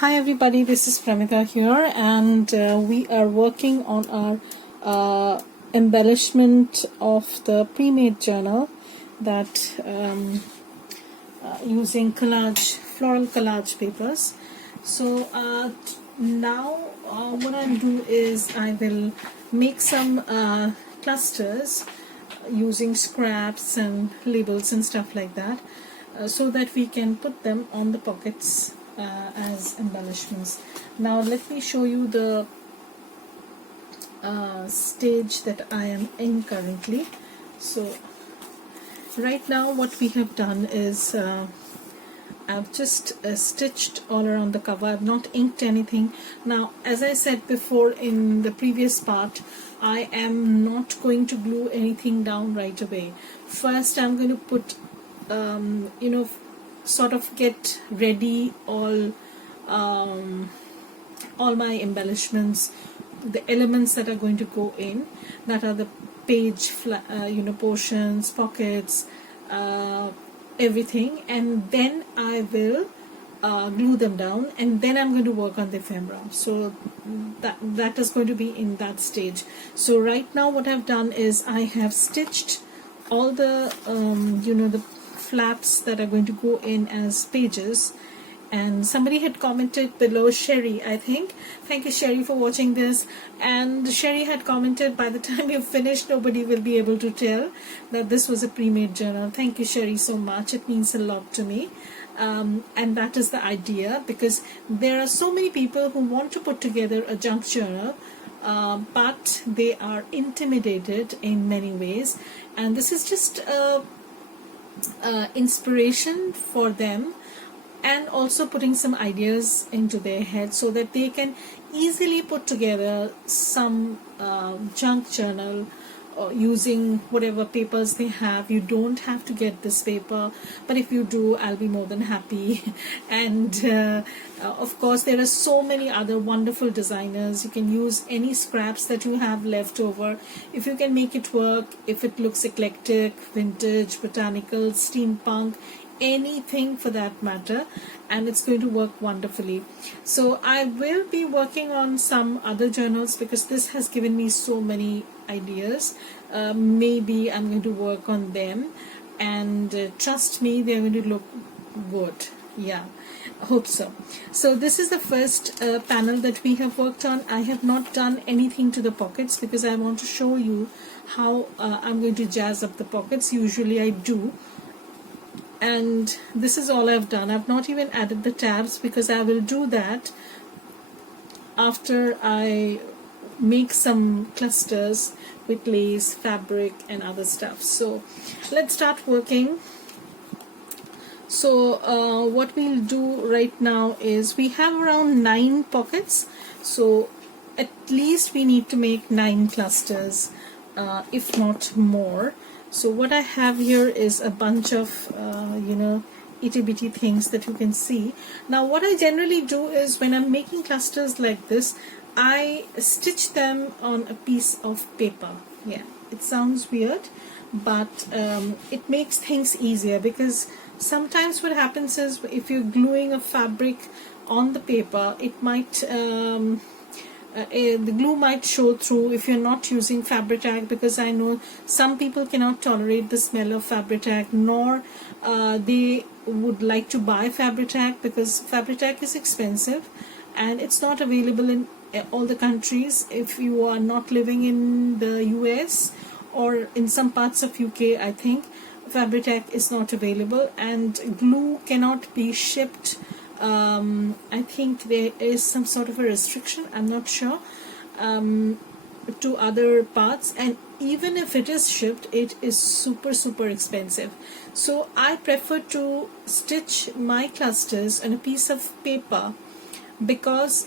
Hi everybody, this is Pramita here, and we are working on our embellishment of the pre-made journal that using floral collage papers. So now what I'll do is I will make some clusters using scraps and labels and stuff like that, so that we can put them on the pockets as embellishments. Now let me show you the stage that I am in currently. So right now what we have done is I've just stitched all around the cover. I've not inked anything. Now, as I said before in the previous part, I am not going to glue anything down right away. First I'm going to put sort of get ready all my embellishments, the elements that are going to go in, that are the page portions, pockets, everything, and then I will glue them down, and then I'm going to work on the ephemera. So that is going to be in that stage. So right now what I've done is I have stitched all the the flaps that are going to go in as pages. And somebody had commented below, Sherry, I think. Thank you, Sherry, for watching this. And Sherry had commented, by the time you finish, nobody will be able to tell that this was a pre-made journal. Thank you, Sherry, so much. It means a lot to me. And that is the idea, because there are so many people who want to put together a junk journal, but they are intimidated in many ways. And this is just inspiration for them, and also putting some ideas into their head so that they can easily put together some junk journal using whatever papers they have. You don't have to get this paper, but if you do, I'll be more than happy. And of course there are so many other wonderful designers. You can use any scraps that you have left over. If you can make it work, if it looks eclectic, vintage, botanical, steampunk, anything for that matter, and it's going to work wonderfully. So I will be working on some other journals because this has given me so many ideas. Maybe I'm going to work on them, and trust me, they're going to look good. Yeah, I hope so. So this is the first panel that we have worked on. I have not done anything to the pockets because I want to show you how I'm going to jazz up the pockets. Usually I do, and this is all I've done. I've not even added the tabs because I will do that after I make some clusters with lace, fabric and other stuff. So let's start working. So what we'll do right now is we have around 9 pockets, so at least we need to make 9 clusters, if not more. So what I have here is a bunch of itty bitty things that you can see. Now what I generally do is, when I'm making clusters like this, I stitch them on a piece of paper. Yeah, it sounds weird, but it makes things easier, because sometimes what happens is, if you're gluing a fabric on the paper, it might the glue might show through if you're not using Fabri-Tac, because I know some people cannot tolerate the smell of Fabri-Tac, nor they would like to buy Fabri-Tac, because Fabri-Tac is expensive and it's not available in all the countries. If you are not living in the US or in some parts of UK, I think Fabri-Tac is not available, and glue cannot be shipped. I think there is some sort of a restriction, I'm not sure, to other parts, and even if it is shipped, it is super expensive. So I prefer to stitch my clusters on a piece of paper, because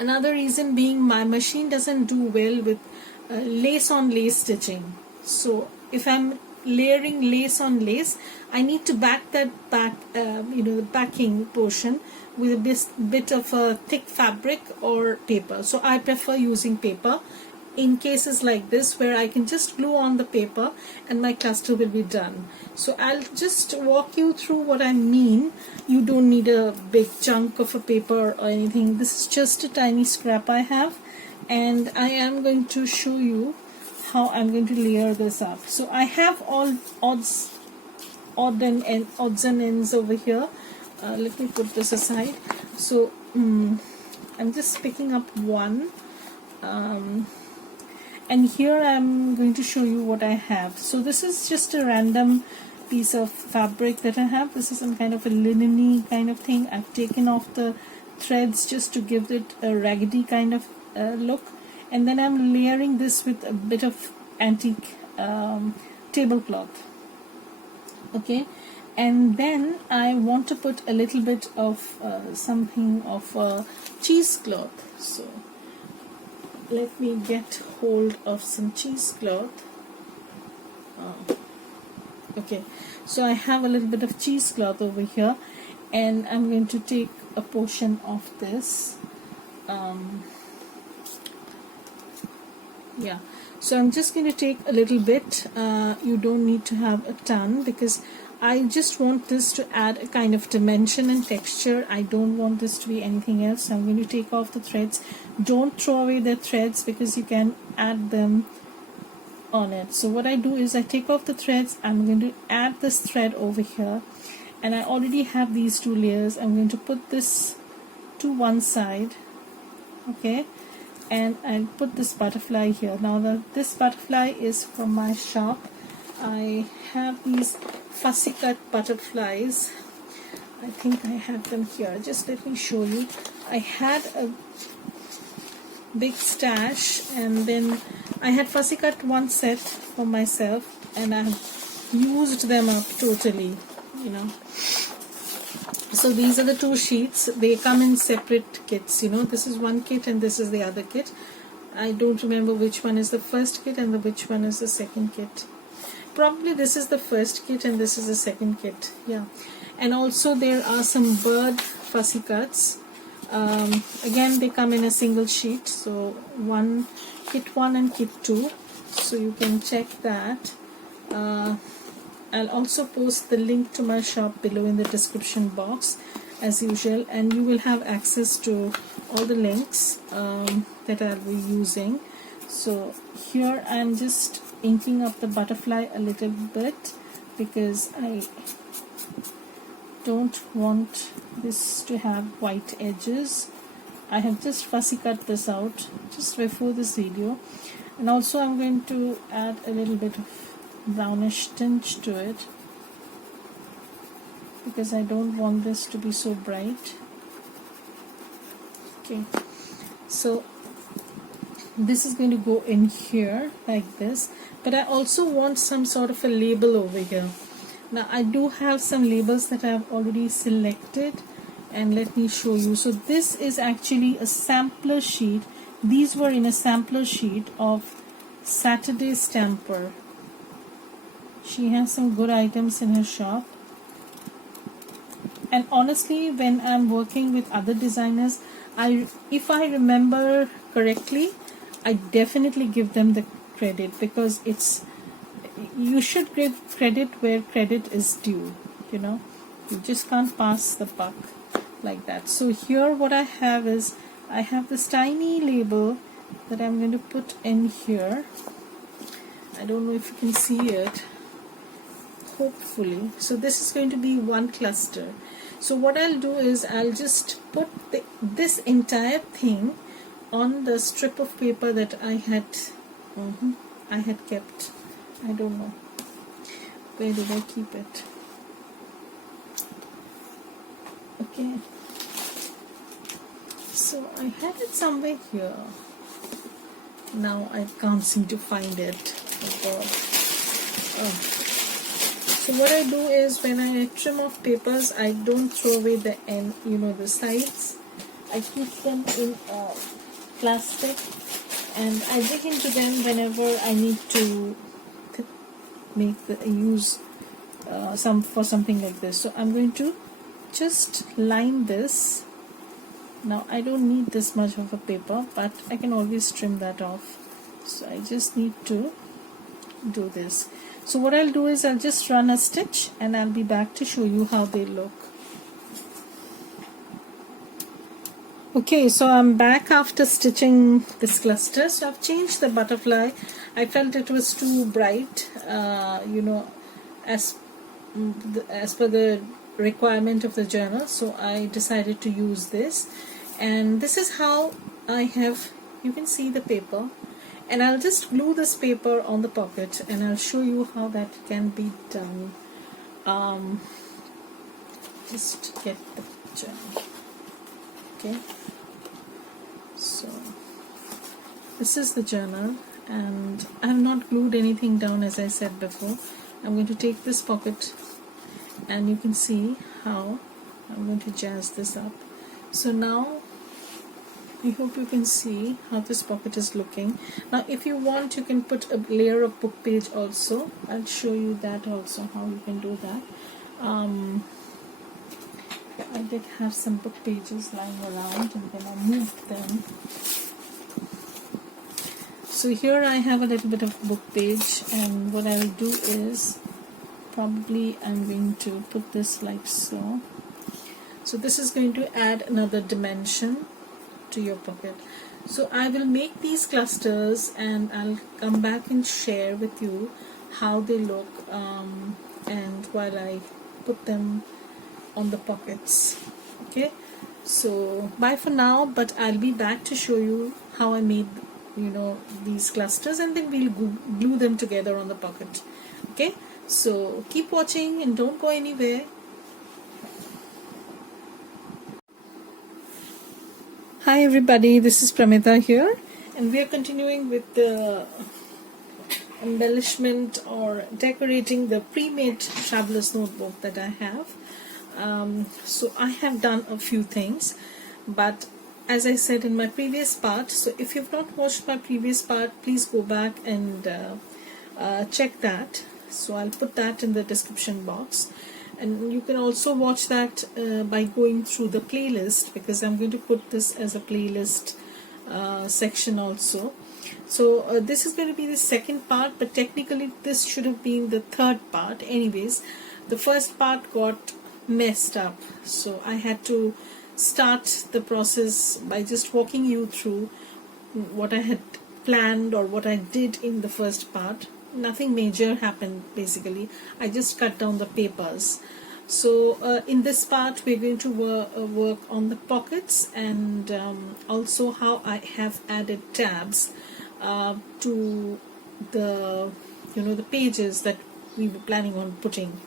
another reason being, my machine doesn't do well with lace on lace stitching. So if I'm layering lace on lace, I need to back that the backing portion with a bit of a thick fabric or paper. So I prefer using paper in cases like this where I can just glue on the paper and my cluster will be done. So I'll just walk you through what I mean. You don't need a big chunk of a paper or anything. This is just a tiny scrap I have, and I am going to show you how I'm going to layer this up. So I have all odds and ends over here. Let me put this aside. So I'm just picking up one, and here I'm going to show you what I have. So this is just a random piece of fabric that I have. This is some kind of a linen-y kind of thing. I've taken off the threads just to give it a raggedy kind of look, and then I'm layering this with a bit of antique tablecloth. Okay, and then I want to put a little bit of something of cheesecloth. So let me get hold of some cheesecloth. Okay, so I have a little bit of cheesecloth over here, and I'm going to take a portion of this. Yeah, so I'm just going to take a little bit. You don't need to have a ton, because I just want this to add a kind of dimension and texture. I don't want this to be anything else. So I'm going to take off the threads. Don't throw away the threads, because you can add them on it. So what I do is I take off the threads. I'm going to add this thread over here, and I already have these two layers. I'm going to put this to one side. Okay, and I'll put this butterfly here. Now this butterfly is from my shop. I have these fussy cut butterflies. I think I have them here. Just let me show you. I had a big stash, and then I had fussy cut one set for myself, and I used them up totally, you know. So these are the two sheets. They come in separate kits, you know. This is one kit and this is the other kit. I don't remember which one is the first kit and which one is the second kit. Probably this is the first kit and this is the second kit. Yeah. And also there are some bird fussy cuts. Again, they come in a single sheet. So kit 1 and kit 2. So you can check that. I'll also post the link to my shop below in the description box as usual, and you will have access to all the links that I'll be using. So here I'm just inking up the butterfly a little bit, because I don't want this to have white edges. I have just fussy cut this out just before this video, and also I'm going to add a little bit of brownish tinge to it, because I don't want this to be so bright. Okay, so this is going to go in here like this, but I also want some sort of a label over here. Now I do have some labels that I have already selected, and let me show you. So this is actually a sampler sheet. These were in a sampler sheet of Saturday Stamper. She has some good items in her shop, and honestly, when I'm working with other designers, if I remember correctly, I definitely give them the credit, because you should give credit where credit is due, you know. You just can't pass the buck like that. So here what I have is, I have this tiny label that I'm going to put in here. I don't know if you can see it, hopefully. So this is going to be one cluster. So what I'll do is I'll just put this entire thing on the strip of paper that I had kept. I don't know, where did I keep it? Okay, so I had it somewhere here. Now I can't seem to find it. Oh God. So what I do is, when I trim off papers, I don't throw away the end, the sides. I keep them in plastic, and I dig into them whenever I need to use for something like this. So I'm going to just line this. Now I don't need this much of a paper, but I can always trim that off. So I just need to do this. So what I'll do is I'll just run a stitch and I'll be back to show you how they look. Okay, so I'm back after stitching this cluster. So I've changed the butterfly. I felt it was too bright, you know, as per the requirement of the journal. So I decided to use this, and this is how I have, you can see the paper, and I'll just glue this paper on the pocket and I'll show you how that can be done. Just get the picture. Okay, so this is the journal, and I have not glued anything down, as I said before. I'm going to take this pocket and you can see how I'm going to jazz this up. So now I hope you can see how this pocket is looking. Now if you want, you can put a layer of book page also. I'll show you that also, how you can do that. I did have some book pages lying around and then I moved them. So here I have a little bit of book page, and what I'll do is probably I'm going to put this like so. So this is going to add another dimension to your pocket. So I will make these clusters and I'll come back and share with you how they look, and while I put them on the pockets. Okay, so bye for now, but I'll be back to show you how I made, you know, these clusters, and then we'll glue them together on the pocket. Okay, so keep watching and don't go anywhere. Hi everybody, this is Pramita here, and we are continuing with the embellishment or decorating the pre-made Shabbyless notebook that I have. So I have done a few things, but as I said in my previous part, so if you've not watched my previous part, please go back and check that. So I'll put that in the description box, and you can also watch that by going through the playlist, because I'm going to put this as a playlist section also. So this is going to be the second part, but technically this should have been the third part. Anyways, the first part got messed up, so I had to start the process by just walking you through what I had planned or what I did in the first part. Nothing major happened basically. I just cut down the papers. So in this part we're going to work on the pockets, and also how I have added tabs to the, you know, the pages that we were planning on putting.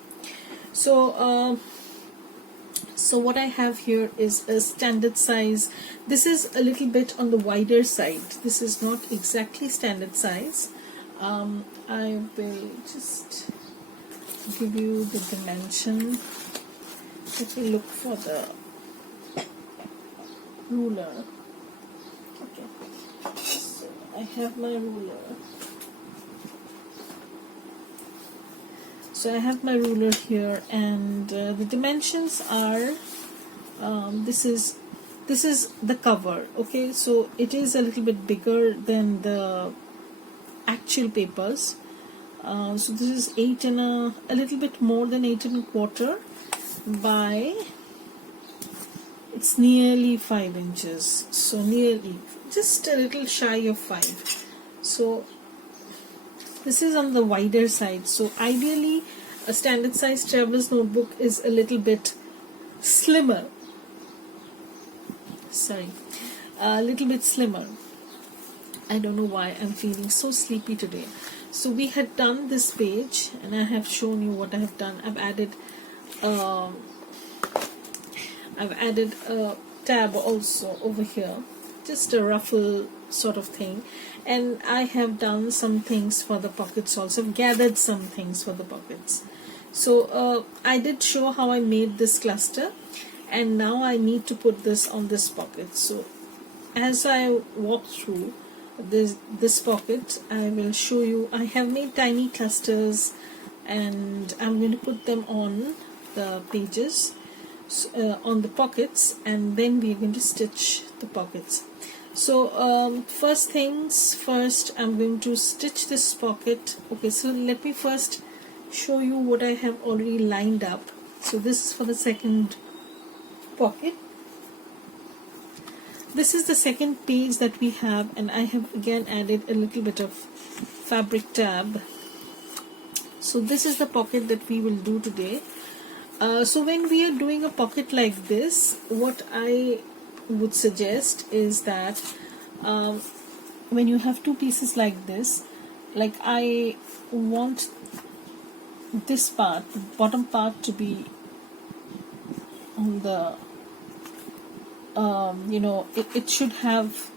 So so what I have here is a standard size. This is a little bit on the wider side. This is not exactly standard size. I will just give you the dimension. Let me look for the ruler. Okay, so I have my ruler. So I have my ruler here, and the dimensions are, this is the cover. Okay, so it is a little bit bigger than the actual papers. So this is 8 and a little bit more than 8 1/4 by, it's nearly 5 inches. So nearly, just a little shy of 5. So this is on the wider side. So ideally a standard size traveler's notebook is a little bit slimmer. Sorry, a little bit slimmer. I don't know why I'm feeling so sleepy today. So we had done this page, and I have shown you what I have done. I've added a tab also over here, just a ruffle sort of thing, and I have done some things for the pockets also. I've gathered some things for the pockets. So I did show how I made this cluster, and now I need to put this on this pocket. So as I walk through this pocket, I will show you. I have made tiny clusters, and I'm going to put them on the pages, on the pockets, and then we're going to stitch the pockets. So first things first, I'm going to stitch this pocket. Okay, so let me first show you what I have already lined up. So this is for the second pocket. This is the second page that we have, and I have again added a little bit of fabric tab. So this is the pocket that we will do today. So when we are doing a pocket like this, what I would suggest is that when you have two pieces like this, like I want this part, the bottom part, to be on the it should have,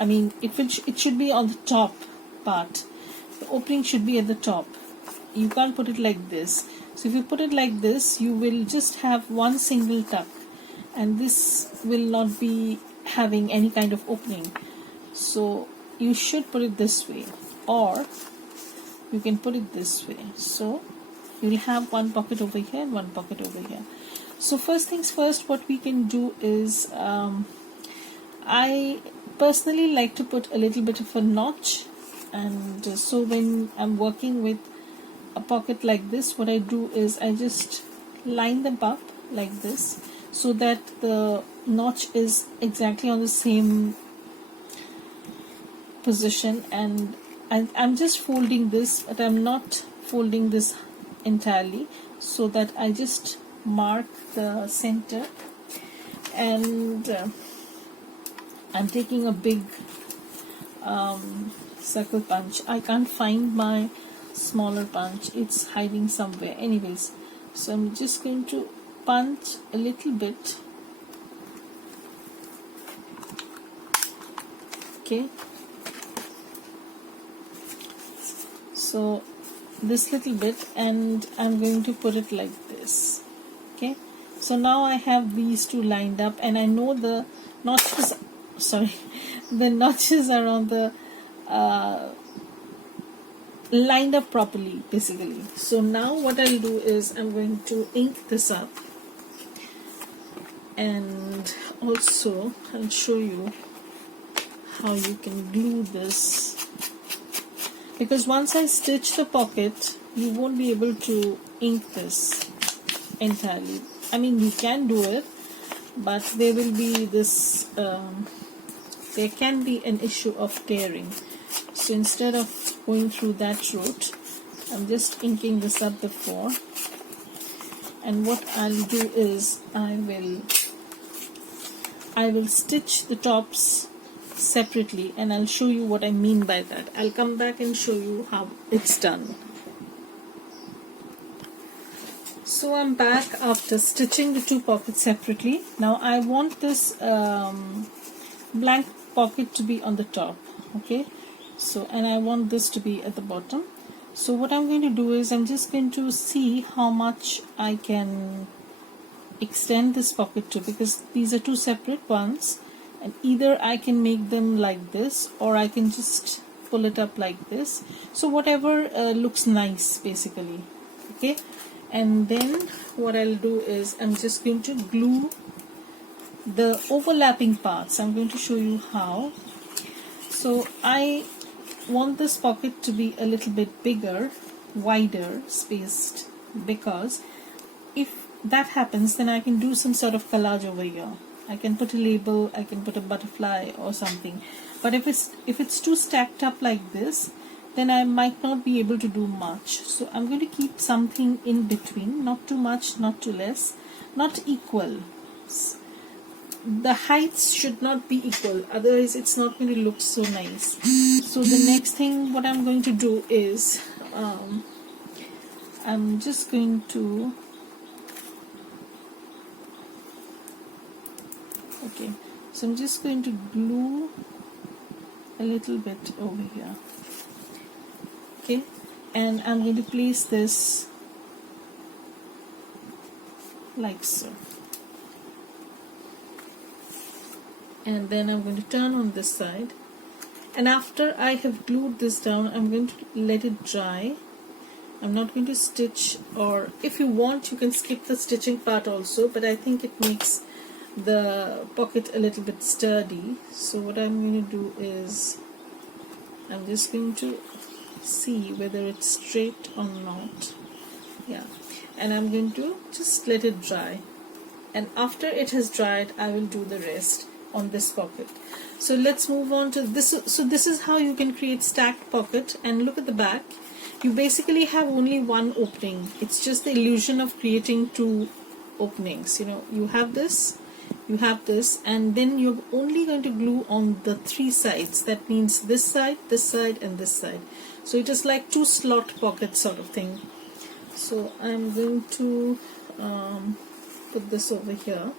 I mean, it should be on the top part. The opening should be at the top. You can't put it like this. So if you put it like this, you will just have one single tuck, and this will not be having any kind of opening. So you should put it this way, or you can put it this way. So you will have one pocket over here and one pocket over here. So first things first, what we can do is I personally like to put a little bit of a notch, and so when I'm working with a pocket like this, what I do is I just line them up like this so that the notch is exactly on the same position, and I'm just folding this, but I'm not folding this entirely, so that I just mark the center, and I'm taking a big circle punch. I can't find my smaller punch, it's hiding somewhere. Anyways, so I'm just going to punch a little bit. Okay, so this little bit, and I'm going to put it like this. Okay, so now I have these two lined up, and I know the notches, sorry, the notches are on the lined up properly, basically. So now what I'll do is I'm going to ink this up, and also I'll show you how you can glue this, because once I stitch the pocket, you won't be able to ink this entirely. I mean, you can do it, but there will be this there can be an issue of tearing. So instead of going through that route, I'm just inking this up before, and what I'll do is I will stitch the tops separately, and I'll show you what I mean by that. I'll come back and show you how it's done. So I'm back after stitching the two pockets separately. Now I want this blank pocket to be on the top, okay, so, and I want this to be at the bottom. So what I'm going to do is I'm just going to see how much I can extend this pocket to, because these are two separate ones, and either I can make them like this, or I can just pull it up like this. So whatever looks nice, basically. Okay, and then what I'll do is I'm just going to glue the overlapping parts. I'm going to show you how. So I want this pocket to be a little bit bigger, wider, spaced, because if that happens, then I can do some sort of collage over here. I can put a label, I can put a butterfly or something. But if it's too stacked up like this, then I might not be able to do much. So I'm going to keep something in between, not too much, not too less, not equal. The heights should not be equal, otherwise it's not going to look so nice. So the next thing what I'm going to do is I'm just going to, okay, so I'm just going to glue a little bit over here. Okay, and I'm going to place this like so, and then I'm going to turn on this side, and after I have glued this down, I'm going to let it dry. I'm not going to stitch, or if you want you can skip the stitching part also, but I think it makes the pocket a little bit sturdy. So what I'm going to do is I'm just going to see whether it's straight or not. Yeah, and I'm going to just let it dry, and after it has dried I will do the rest on this pocket. So let's move on to this. So this is how you can create stacked pocket, and look at the back. You basically have only one opening. It's just the illusion of creating two openings. You know, you have this, and then you're only going to glue on the three sides. That means this side, and this side. So it is like two slot pockets sort of thing. So I'm going to put this over here.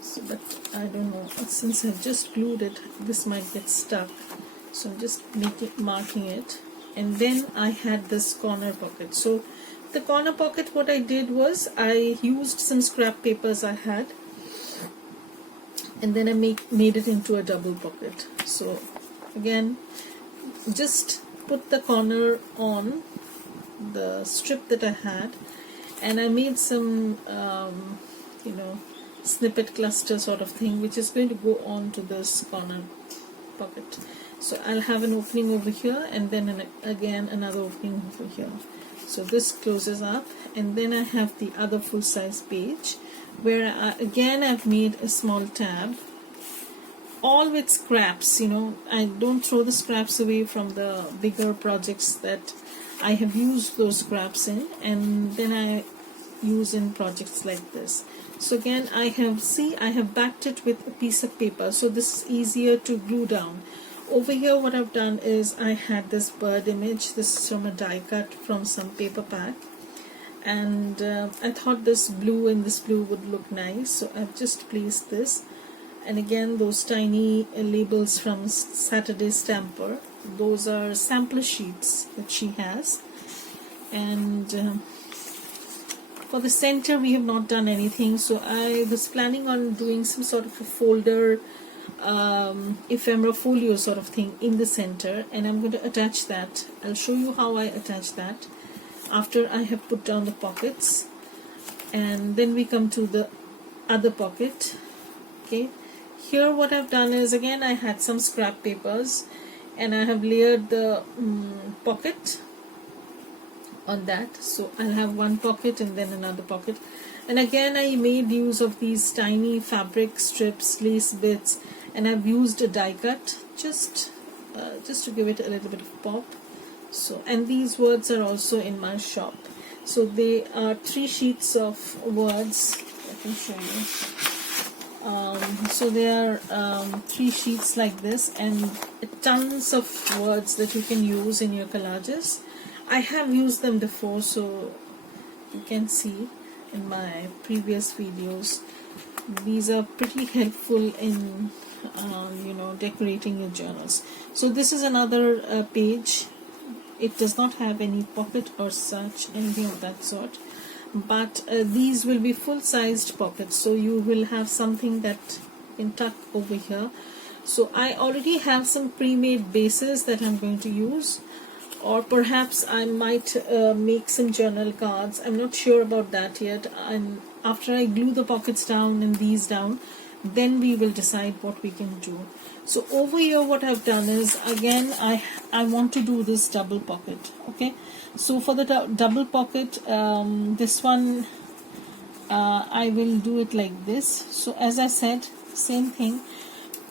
So, but I don't know, since I've just glued it, this might get stuck. So I'm just marking it. And then I had this corner pocket. So the corner pocket, what I did was I used some scrap papers I had, and then I made it into a double pocket. So again, just put the corner on the strip that I had, and I made some you know, snippet cluster sort of thing, which is going to go on to this corner pocket. So I'll have an opening over here, and then again another opening over here. So this closes up, and then I have the other full-size page where again I've made a small tab, all with scraps. You know, I don't throw the scraps away from the bigger projects that I have used those scraps in, and then I use in projects like this. So again I have backed it with a piece of paper, so this is easier to glue down. Over here what I've done is I had this bird image. This is from a die cut from some paper pack, and I thought this blue and this blue would look nice, so I've just placed this. And again, those tiny labels from Saturday Stamper, those are sampler sheets that she has. And for the center we have not done anything, so I was planning on doing some sort of a folder, ephemera folio sort of thing in the center, and I'm going to attach that. I'll show you how I attach that after I have put down the pockets. And then we come to the other pocket. Okay, here what I've done is, again I had some scrap papers, and I have layered the pocket on that. So I'll have one pocket and then another pocket, and again I made use of these tiny fabric strips, lace bits, and I've used a die cut just to give it a little bit of pop. So, and these words are also in my shop. So they are 3 sheets of words. I can show you. So they are 3 sheets like this, and tons of words that you can use in your collages. I have used them before, so you can see in my previous videos. These are pretty helpful in you know, decorating your journals. So this is another page. It does not have any pocket or such, anything of that sort, but these will be full-sized pockets, so you will have something that you can tuck over here. So I already have some pre-made bases that I'm going to use, or perhaps I might make some journal cards. I'm not sure about that yet, and after I glue the pockets down and these down, then we will decide what we can do. So over here what I've done is, again I want to do this double pocket. Okay, so for the double pocket, this one I will do it like this. So as I said, same thing,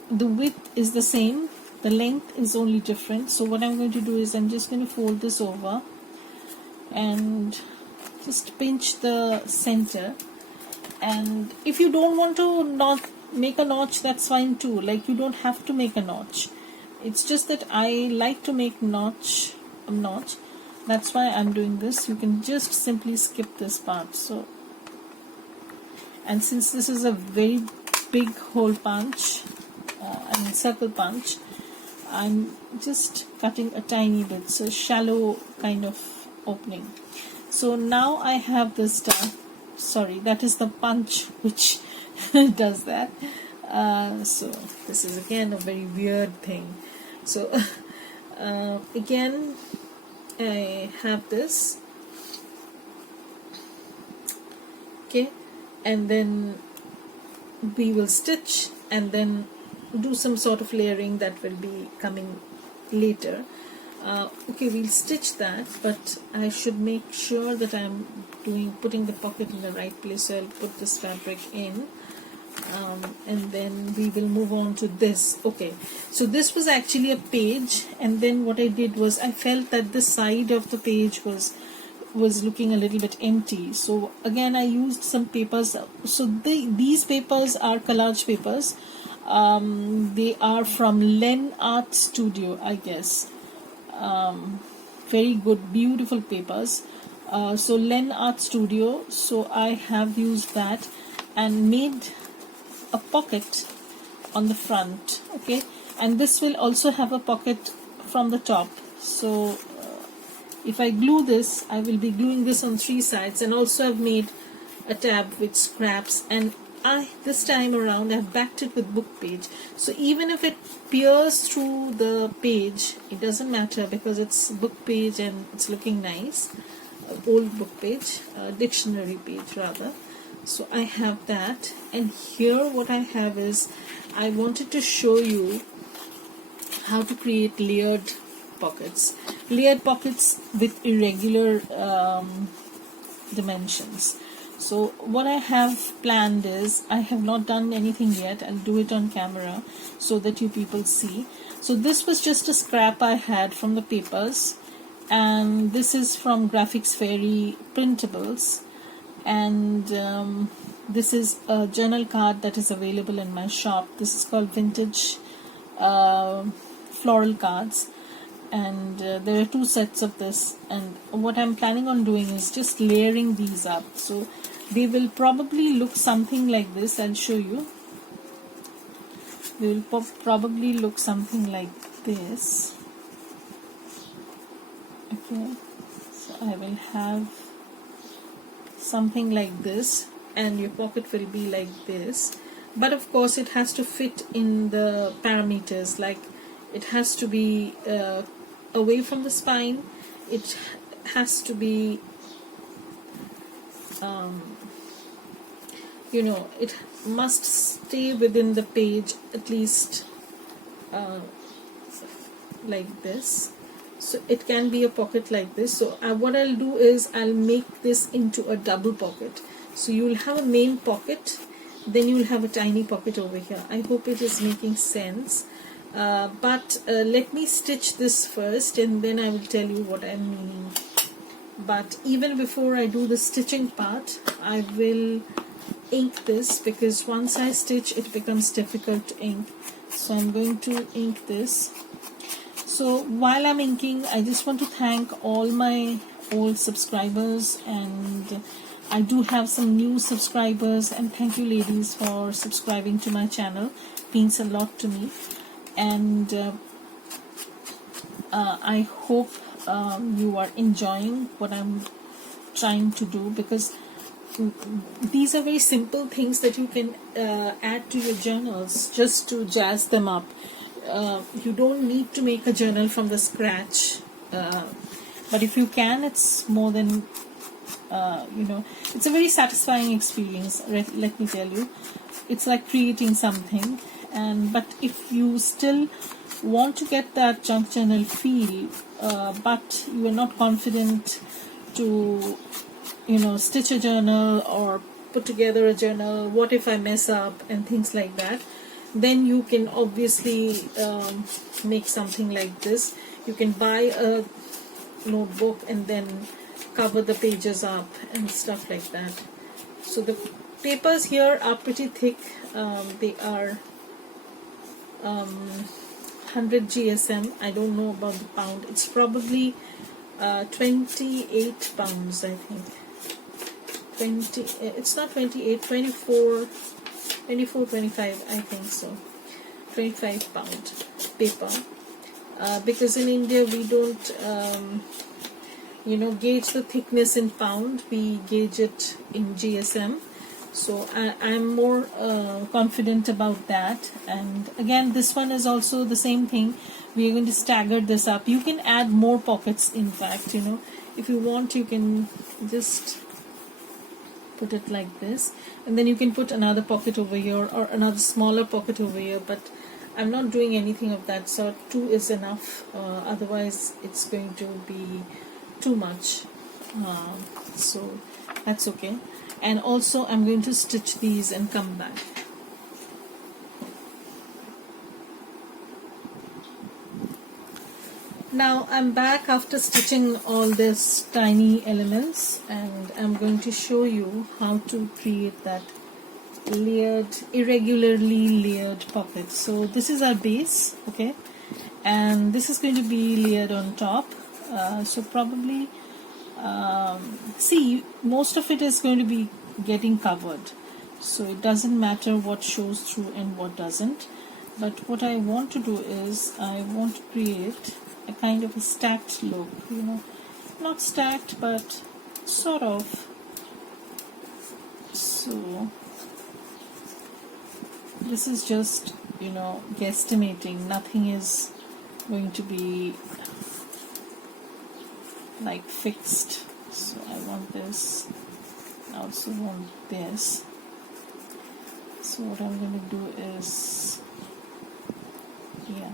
the width is the same, the length is only different. So what I'm going to do is I'm just going to fold this over and just pinch the center. And if you don't want to not make a notch, that's fine too. Like, you don't have to make a notch. It's just that I like to make a notch. That's why I'm doing this. You can just simply skip this part. So, and since this is a very big hole punch, circle punch, I'm just cutting a tiny bit, so shallow kind of opening. So now I have this done. Sorry, that is the punch which does that. So this is again a very weird thing. So again I have this, okay, and then we will stitch and then do some sort of layering that will be coming later. Okay, we'll stitch that, but I should make sure that I'm putting the pocket in the right place. So I'll put this fabric in, and then we will move on to this. Okay, so this was actually a page, and then what I did was I felt that the side of the page was looking a little bit empty. So again, I used some papers. So these papers are collage papers. They are from Len Art Studio, I guess. Very good, beautiful papers. So Len Art Studio. So I have used that and made a pocket on the front. Okay, and this will also have a pocket from the top. So if I glue this, I will be gluing this on 3 sides, and also I've made a tab with scraps, and this time around I've backed it with book page. So even if it peers through the page, it doesn't matter because it's book page and it's looking nice. Old book page, dictionary page rather. So I have that, and here what I have is I wanted to show you how to create layered pockets with irregular dimensions. So what I have planned is, I have not done anything yet, I'll do it on camera so that you people see. So this was just a scrap I had from the papers, and this is from Graphics Fairy printables, and this is a journal card that is available in my shop. This is called Vintage Floral Cards, and there are 2 sets of this, and what I'm planning on doing is just layering these up. So they will probably look something like this. I'll show you. They will probably look something like this. Okay, so I will have something like this, and your pocket will be like this, but of course it has to fit in the parameters, like it has to be away from the spine, it has to be it must stay within the page at least like this. So it can be a pocket like this. So what I'll do is I'll make this into a double pocket. So you'll have a main pocket, then you'll have a tiny pocket over here. I hope it is making sense. But let me stitch this first, and then I will tell you what I'm meaning. But even before I do the stitching part, I will ink this, because once I stitch it becomes difficult to ink. So I'm going to ink this. So while I'm inking, I just want to thank all my old subscribers, and I do have some new subscribers, and thank you ladies for subscribing to my channel. It means a lot to me, and I hope you are enjoying what I'm trying to do, because these are very simple things that you can add to your journals just to jazz them up. You don't need to make a journal from the scratch, but if you can, it's more than it's a very satisfying experience. Let me tell you, it's like creating something. But if you still want to get that junk journal feel, but you are not confident to stitch a journal or put together a journal, what if I mess up and things like that, then you can obviously make something like this. You can buy a notebook and then cover the pages up and stuff like that. So the papers here are pretty thick. They are 100 GSM. I don't know about the pound. It's probably 28 pounds, I think. It's not 28, 24, 25, I think so. 25 pound paper. Because in India we don't gauge the thickness in pound, we gauge it in GSM. So I'm more confident about that. And again, this one is also the same thing. We are going to stagger this up. You can add more pockets, in fact, if you want, you can just put it like this, and then you can put another pocket over here or another smaller pocket over here, but I'm not doing anything of that sort. 2 is enough, otherwise it's going to be too much, so that's okay. And also I'm going to stitch these and come back. Now I'm back after stitching all these tiny elements, and I'm going to show you how to create that layered, irregularly layered pocket. So this is our base, okay, and this is going to be layered on top. So probably see, most of it is going to be getting covered, so it doesn't matter what shows through and what doesn't. But what I want to do is I want to create a kind of a stacked look, you know, not stacked but sort of. So this is just, you know, guesstimating. Nothing is going to be like fixed. So I want this, I also want this. So what I'm going to do is, yeah,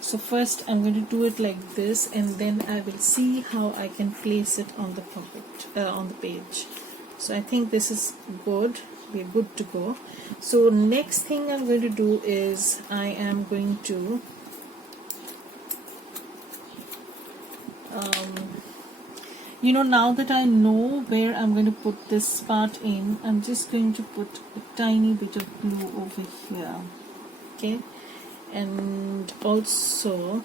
so first I'm going to do it like this, and then I will see how I can place it on the pocket, on the page. So I think this is good, we're good to go. So next thing I'm going to do is I am going to you know, now that I know where I'm going to put this part in, I'm just going to put a tiny bit of glue over here, okay. And also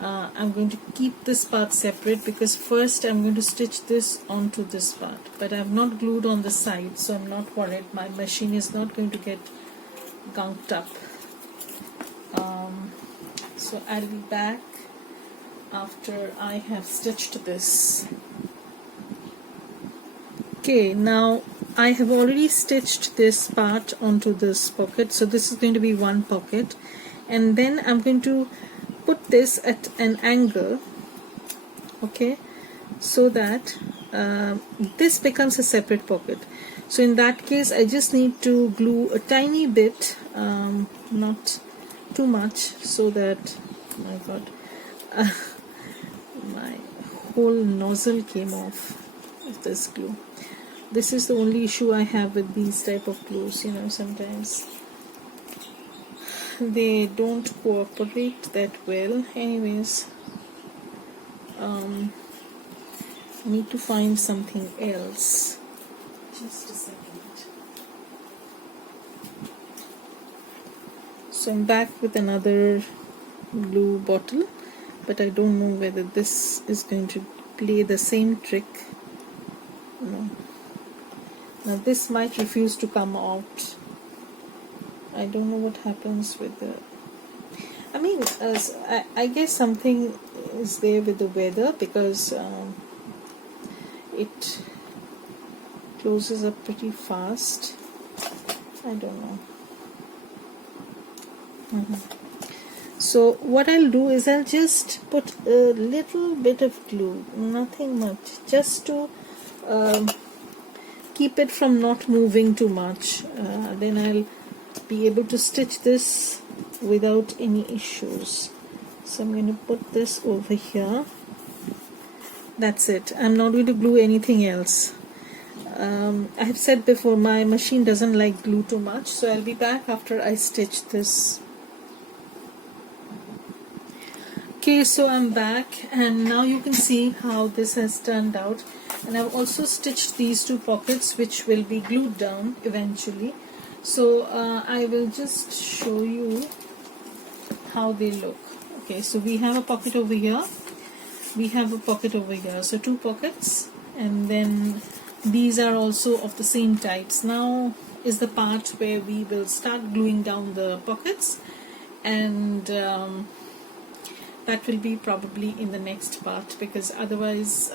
I'm going to keep this part separate, because first I'm going to stitch this onto this part, but I've not glued on the side, so I'm not worried. My machine is not going to get gunked up. So I'll be back after I have stitched this. Okay, now I have already stitched this part onto this pocket, so this is going to be one pocket, and then I'm going to put this at an angle, okay, so that this becomes a separate pocket. So in that case I just need to glue a tiny bit, not too much, so that, oh my god, my whole nozzle came off with this glue. This is the only issue I have with these type of glues, you know, sometimes they don't cooperate that well. Anyways, I need to find something else. Just a second. So I'm back with another glue bottle, but I don't know whether this is going to play the same trick. No. Now this might refuse to come out. I don't know what happens with the, I mean, I guess something is there with the weather, because it closes up pretty fast. I don't know. So what I'll do is I'll just put a little bit of glue, nothing much, just to keep it from not moving too much. Then I'll be able to stitch this without any issues. So I'm going to put this over here. That's it. I'm not going to glue anything else. I have said before, my machine doesn't like glue too much, so I'll be back after I stitch this. Okay, so I'm back, and now you can see how this has turned out. And I've also stitched these two pockets, which will be glued down eventually. So I will just show you how they look. Okay, so we have a pocket over here, we have a pocket over here, so two pockets, and then these are also of the same types. Now is the part where we will start gluing down the pockets, and that will be probably in the next part, because otherwise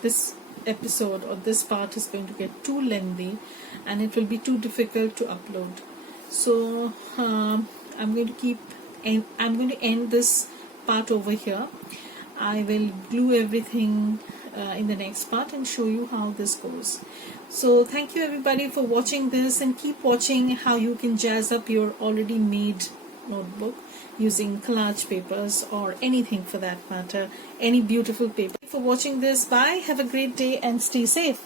this episode or this part is going to get too lengthy and it will be too difficult to upload. So I'm going to end this part over here. I will glue everything in the next part and show you how this goes. So thank you everybody for watching this, and keep watching how you can jazz up your already made notebook using collage papers or anything for that matter, any beautiful paper. For watching this, bye, have a great day and stay safe.